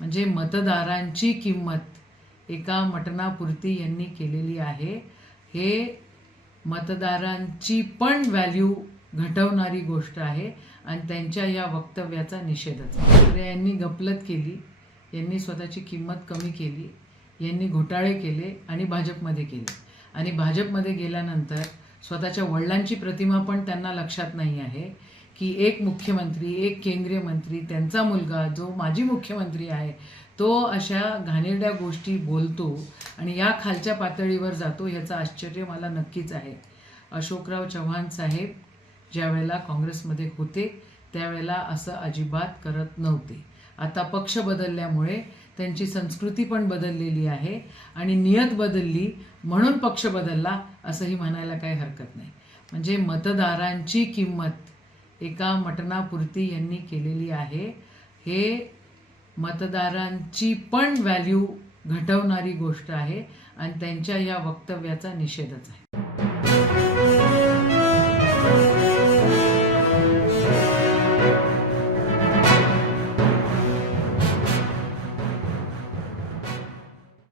म्हणजे मतदारांची किंमत एका मटणापुरती यांनी केलेली आहे। हे मतदारांची पण व्हॅल्यू घटवणारी गोष्ट आहे आणि त्यांच्या या वक्तव्याचा निषेधच आहे। तर यांनी गफलत केली, यांनी स्वतःची किंमत कमी केली, यांनी घोटाळे केले आणि भाजपमध्ये गेले आणि भाजपमध्ये गेल्यानंतर स्वतःच्या वडिलांची प्रतिमा पण त्यांना लक्षात नाही आहे की एक मुख्यमंत्री, एक केंद्रीय मंत्री, त्यांचा मुलगा जो माजी मुख्यमंत्री आहे तो अशा घाणेरड्या गोष्टी बोलतो आणि या खालच्या पातळीवर जातो, ह्याचं आश्चर्य मला नक्कीच आहे। अशोकराव चव्हाण साहेब ज्यावेळेला काँग्रेसमध्ये होते त्यावेळेला असं अजिबात करत नव्हते। आता पक्ष बदलल्यामुळे त्यांची संस्कृती पण बदललेली आहे आणि नियत बदलली म्हणून पक्ष बदलला असंही म्हणायला काही हरकत नाही। म्हणजे मतदारांची किंमत एका मटणापुरती यांनी केलेली आहे। हे मतदारांची पण व्हॅल्यू घटवणारी गोष्ट आहे आणि त्यांच्या या वक्तव्याचा निषेधच आहे।